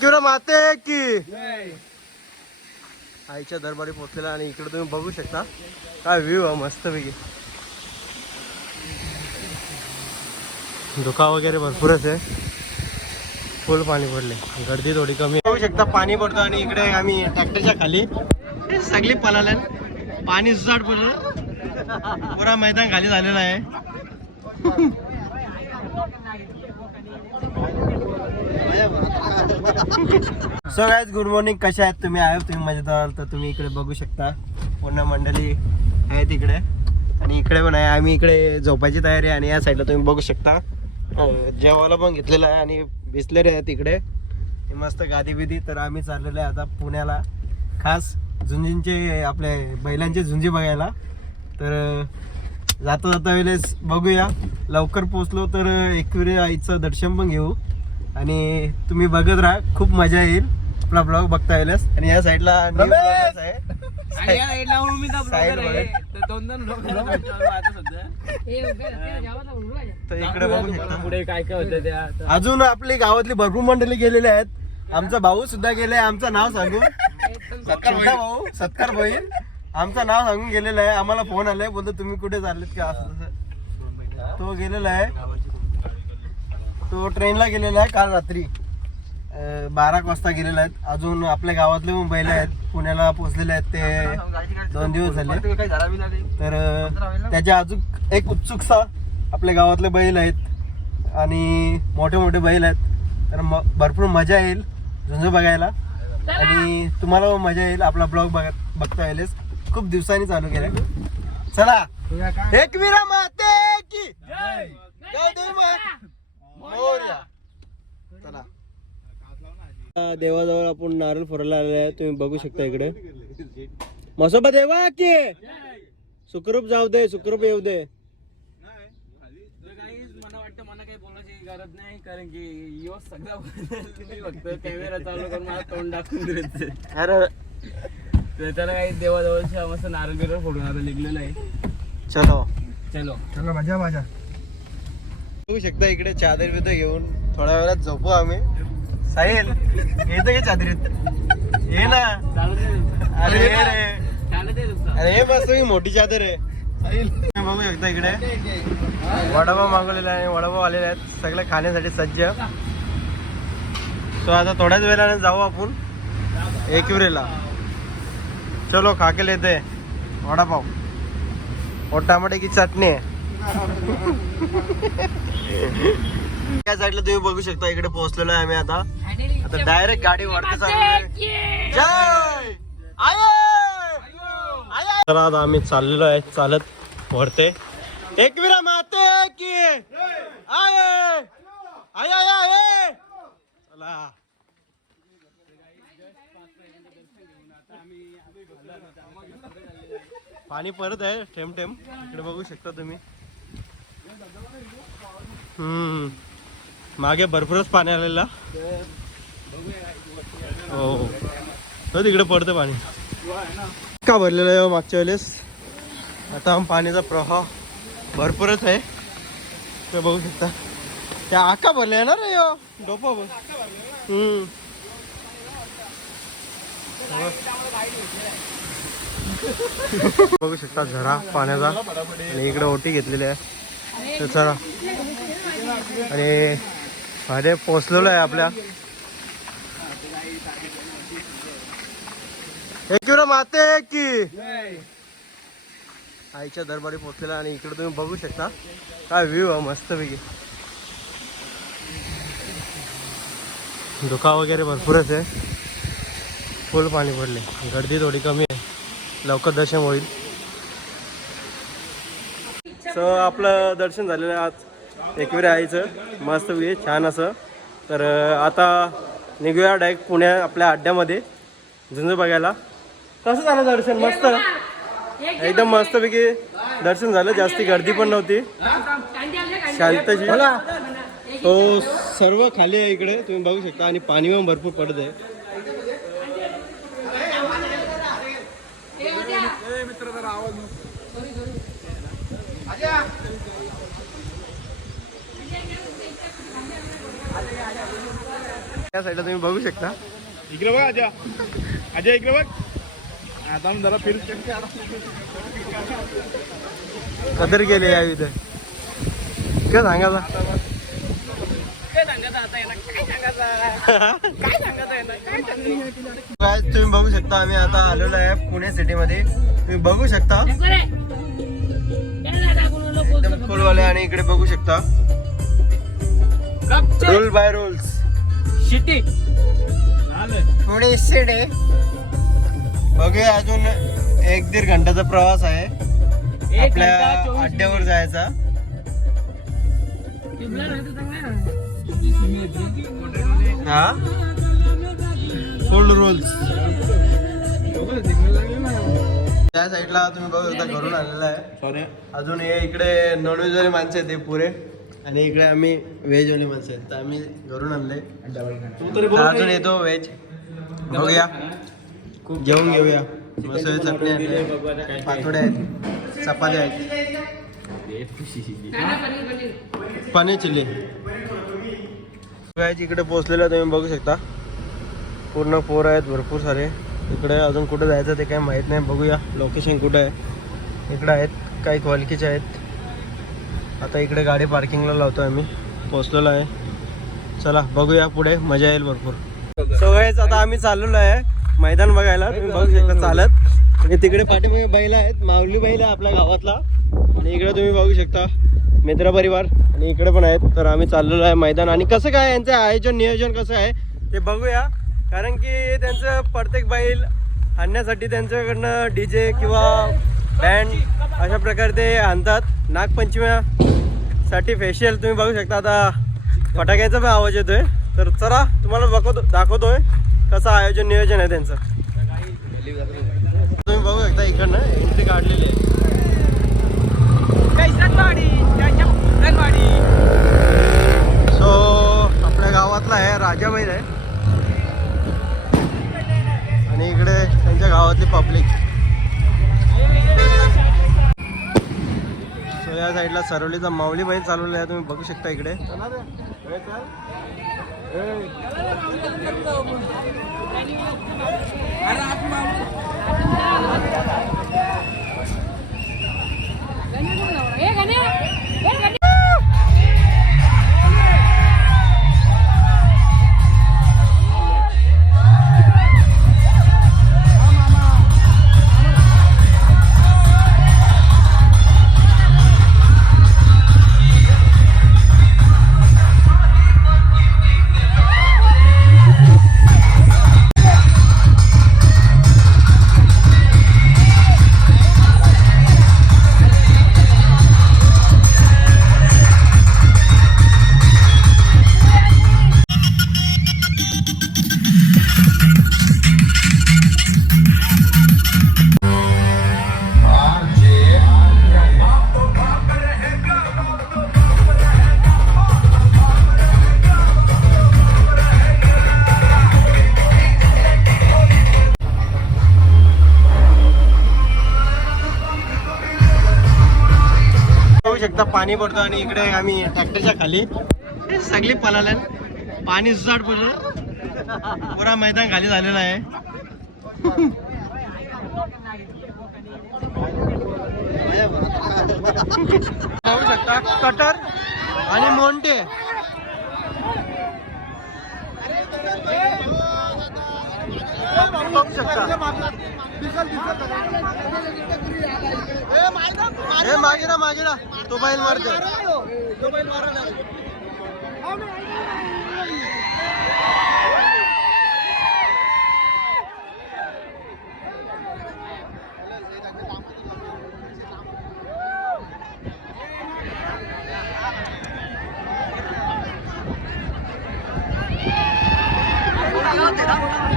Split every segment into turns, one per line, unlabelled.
किंवा माते की आईच्या दरबारी पोहोचलेला आणि इकडे तुम्ही बघू शकता. काय व्ह्यू आहे मस्तपैकी. धुका वगैरे भरपूरच आहे फुल पाणी पडले. गर्दी थोडी कमी. बघू शकता पाणी पडतं आणि इकडे आम्ही ट्रॅक्टरच्या खाली. सगळी पळाल्या पाणी सुसाट पडलं. पुरा मैदान खाली झालेलं आहे. सो गायज गुड मॉर्निंग कशा आहेत तुम्ही? आहे तुम्ही मजेत आहात. तर तुम्ही इकडे बघू शकता. पूर्ण मंडळी आहे तिकडे. आणि इकडे पण आहे. आम्ही इकडे झोपायची तयारी आहे आणि या साईडला तुम्ही बघू शकता. जेवायला पण घेतलेलं आहे आणि बिसलेले आहे तिकडे. मस्त गादी बिदी. तर आम्ही चाललेलो आहे आता पुण्याला. खास झुंजींचे आपले बैलांचे झुंजी बघायला. तर जाता जाता वेळेस बघूया. लवकर पोचलो तर एकविरे आईचं दर्शन पण घेऊ. आणि तुम्ही बघत राहा खूप मजा येईल. आपला ब्लॉग बघता येईलच आणि या साईडला. अजून आपली गावातली भरपूर मंडळी गेलेले आहेत. आमचा भाऊ सुद्धा गेले आमचं नाव सांगून भाऊ सत्कार बहीण. आमचं नाव सांगून गेलेलं आहे. आम्हाला फोन आलाय. बोलतो तुम्ही कुठे चाललेत? का असं तसं. तो गेलेला आहे. तो ट्रेनला गेलेला आहे काल रात्री. बारा वाजता गेलेला आहेत अजून आपल्या गावातले पण बैल आहेत. पुण्याला पोहोचलेले आहेत ते दोन दिवस झाले. तर त्याच्या अजून एक उत्सुकता आपल्या गावातले बैल आहेत आणि मोठे मोठे बैल आहेत. तर म भरपूर मजा येईल झुंज बघायला. आणि तुम्हाला मजा येईल आपला ब्लॉग बघ बघता येईलच खूप दिवसांनी चालू केलाय. चला एक विरा माते की. जय. देव. मोरया. चला. देवाजवळ आपण नारळ फोरायला आलेलो आहे. तुम्ही बघू शकता इकडे. मसोबा देवा की. सुखरूप जाऊ दे सुखरूप येऊ दे.
मला वाटतं मला काही बोलायची गरज नाही कारण की यो सगळा तुम्ही फक्त कॅमेरा चालू करून मला तोंड दाखवून द्यायचं
अरे.
त्याला काही देवाजवळच्या मस्त नारळ बिरळ फोडून आता लिहिलेलं आहे.
चलो.
चलो.
चलो मजा मजा बघू शकता इकडे चादर बिदर घेऊन थोड्या वेळात झोपू आम्ही. साहिल येतं का चादरीत? ये ना. अरे ये रे. अरे हे मस्त ही मोठी चादर आहे. साहिल बघू शकता इकडे. वडापाव मागवलेला आहे वडापाव आलेले आहेत. सगळे खाण्यासाठी सज्ज. तो आता थोड्याच वेळाने जाऊ आपण एकविरेला चलो खाके लेते वडापाव. और टमाटे की चटणी आहे. त्या साईडला तुम्ही बघू शकता इकडे पोहोचलेलो आहे आम्ही आता. आता डायरेक्ट गाडी वरती चाललोय. जय! तर आता आम्ही चाललेलो आहे चालत वरते. एकविरा माते की! आये आय आय आय! चला. पाणी परत आहे ठेम ठेम. इकडे बघू शकता तुम्ही. मागे भरपूरच पाणी आलेला. हो. हो तिकडे पडतं पाणी. का भरलेलं आहे हो मागच्या वेळेस. आता पाण्याचा प्रवाह भरपूरच आहे. ते बघू शकता. त्या आका भरले आहे ना रे हो. यो डोपा हम्म. बघू शकता झरा पाण्याचा. आणि इकडे ओटी घेतलेली आहे. तर चला. आणि अरे पोचलेलो आहे आपल्या. एकविरा माते की. आईच्या दरबारी पोचलेला आणि इकडे तुम्ही बघू शकता. काय व्ह्यू आहे मस्तपैकी. धुका वगैरे भरपूरच आहे फुल पाणी पडले. गर्दी थोडी कमी आहे. लवकर दर्शन होईल. सो आपलं दर्शन झालेलं आहे आज. एकविरा आईचं मस्त आहे छान असं. तर आता निघूया डायरेक्ट पुण्या आपल्या अड्ड्यामध्ये झुंज बघायला. कसं झालं दर्शन? मस्त. एकदम मस्तपैकी दर्शन झालं. जास्ती गर्दी पण नव्हती. शांतशी तो सर्व खाली आहे इकडे. तुम्ही बघू शकता. आणि पाणी पण भरपूर पडत आहे त्या साईडला तुम्ही बघू शकता.
इकडे बघ अजय अजय इकडे बघ. आता जरा फिर
कदर केले या इथे. काय सांगायचा?
काय
तुम्ही बघू शकता आम्ही आता आलेलो आहे पुणे सिटी मध्ये तुम्ही बघू शकता. एकदम फुलवाले आणि इकडे बघू शकता. Rule by rules
city
Pune city बघूया अजून एक दीड घंटाचा प्रवास आहे. आपल्या अड्ड्यावर जायचा. हा? फुल रुल्स त्या साईडला तुम्ही बघू शकता घरून आलेला आहे.
सॉरी
अजून हे इकडे नॉनव्हेज वाले माणसं आहेत ते पुरे. आणि इकडे आम्ही व्हेज वाले माणसं आहेत. तर आम्ही घरून आणले. अजून येतो व्हेज बघूया. जेवून घेऊया. मस्त चटणी आणली. पातोड्या आहेत. चपात्या आहेत. पनीर चिल्ली. काय इकडे पोहोचलेलं आहे तुम्ही बघू शकता. पूर्ण पोर आहेत भरपूर सारे. इकडे अजून कुठे जायचं ते काय माहीत नाही. बघूया लोकेशन कुठं आहे. इकडे आहेत काही क्वालिटीचे आहेत. आता इकडे गाडी पार्किंगला लावतो आम्ही. पोचलेलो आहे. चला बघूया पुढे. मजा येईल भरपूर. सगळेच आता आम्ही चाललेलो आहे मैदान बघायला. तुम्ही बघू शकता चालत. आणि तिकडे पाठीमागे बैल आहेत. माऊली बैल आहे आपल्या गावातला. आणि इकडे तुम्ही बघू शकता मित्र परिवार. आणि इकडे पण आहेत. तर आम्ही चाललेलो आहे मैदान. आणि कसं काय यांचं आयोजन नियोजन कसं आहे ते बघूया. कारण की त्यांचं प्रत्येक बैल आणण्यासाठी त्यांच्याकडनं डी जे किंवा बँड अशा प्रकारे ते आणतात. नागपंचमीसाठी फेशियल तुम्ही बघू शकता. आता फटाक्याचा पण आवाज येतोय. तर चला तुम्हाला बघतो दाखवतोय कसं आयोजन नियोजन आहे त्यांचं. तुम्ही बघू शकता इकडनं एंट्री काढलेली आहे. सो आपल्या गावातला आहे राजा बैल आहे. आणि इकडे त्यांच्या गावातली पब्लिक या साईडला सरवलीचा माऊली बैल चालवलेला आहे तुम्ही बघू शकता इकडे. बघू शकता पाणी पडतं आणि इकडे आम्ही ट्रॅक्टरच्या खाली सगळी पळाल्या पाणी सुसाट पडलं पुरा मैदान खाली झालेला आहे. पाहू शकता कटर आणि मोंटे. पाहू शकता. ए मागे ना मागे ना तो बैल मार दे तो बैल मारा ना Thank you.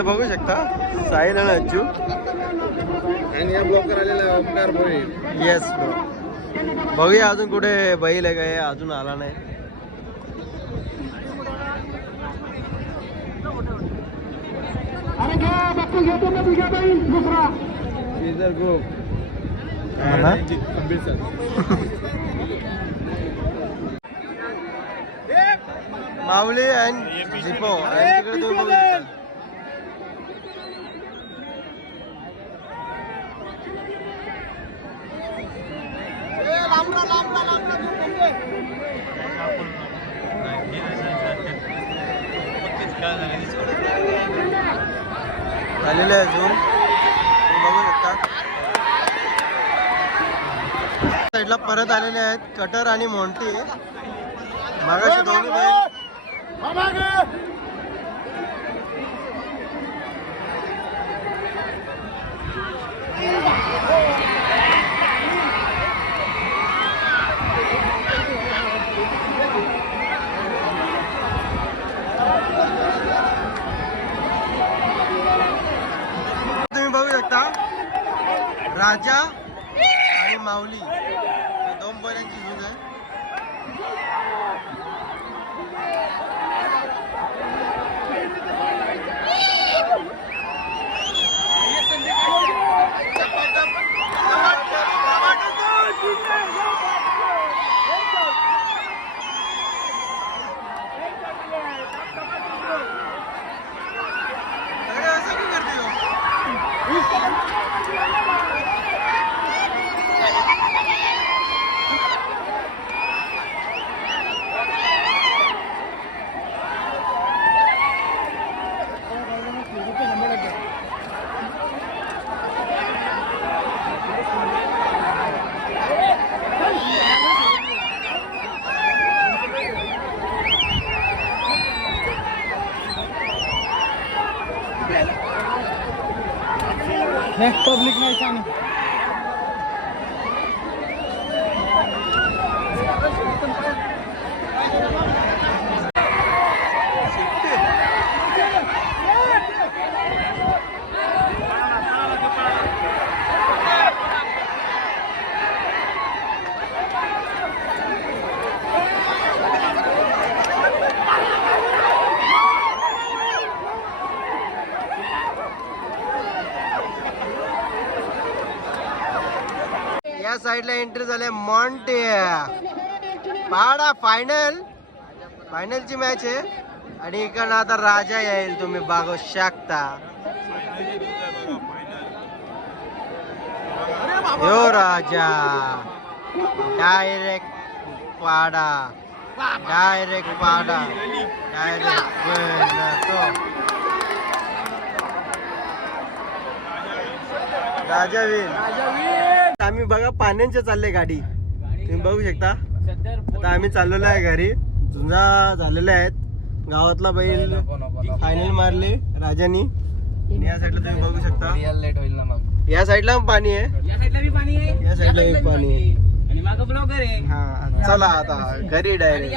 इकडे बघू शकता. साहिल आणि अज्जू.
आणि या ब्लॉकर आलेला भोईर
येस ब्रो बघूया अजून कुठे बैल आहे काय अजून आला नाही. हा माऊली अँड झिपो आणि तिकडे तुम्ही बघू शकता झालेले आहे अजून बघू शकता. साईडला परत आलेले आहेत कटर आणि मोंटी. मागाशी दोन्ही बघू शकता राजा आणि माऊली हे दोन बैलांची झुंज आहे अरे ऐसा क्यों करती हो
पब्लिक नाही सांग
या साईडला एंट्री झाले मॉन्टे. पाडा फायनल फायनलची मॅच आहे. आणि इकडनं आता राजा येईल तुम्ही बघू शकता. यो राजा. डायरेक्ट पाडा. डायरेक्ट पाडा. डायरेक्ट राजा वीर आम्ही बघा पाण्याचे चालले गाडी. तुम्ही बघू शकता. आता आम्ही चाललेलो आहे घरी. झुंजा झालेल्या आहेत. गावातला बैल फायनल मारले राजानी. या साईडला तुम्ही बघू शकता.
लेट होईल ना मग.
या साईडला पण पाणी आहे.
या साईडला बी पाणी आहे.
या साईडला एक पाणी आहे.
आणि मागं ब्लॉगर आहे.
हा चला आता. घरी
आणि
डायरेक्ट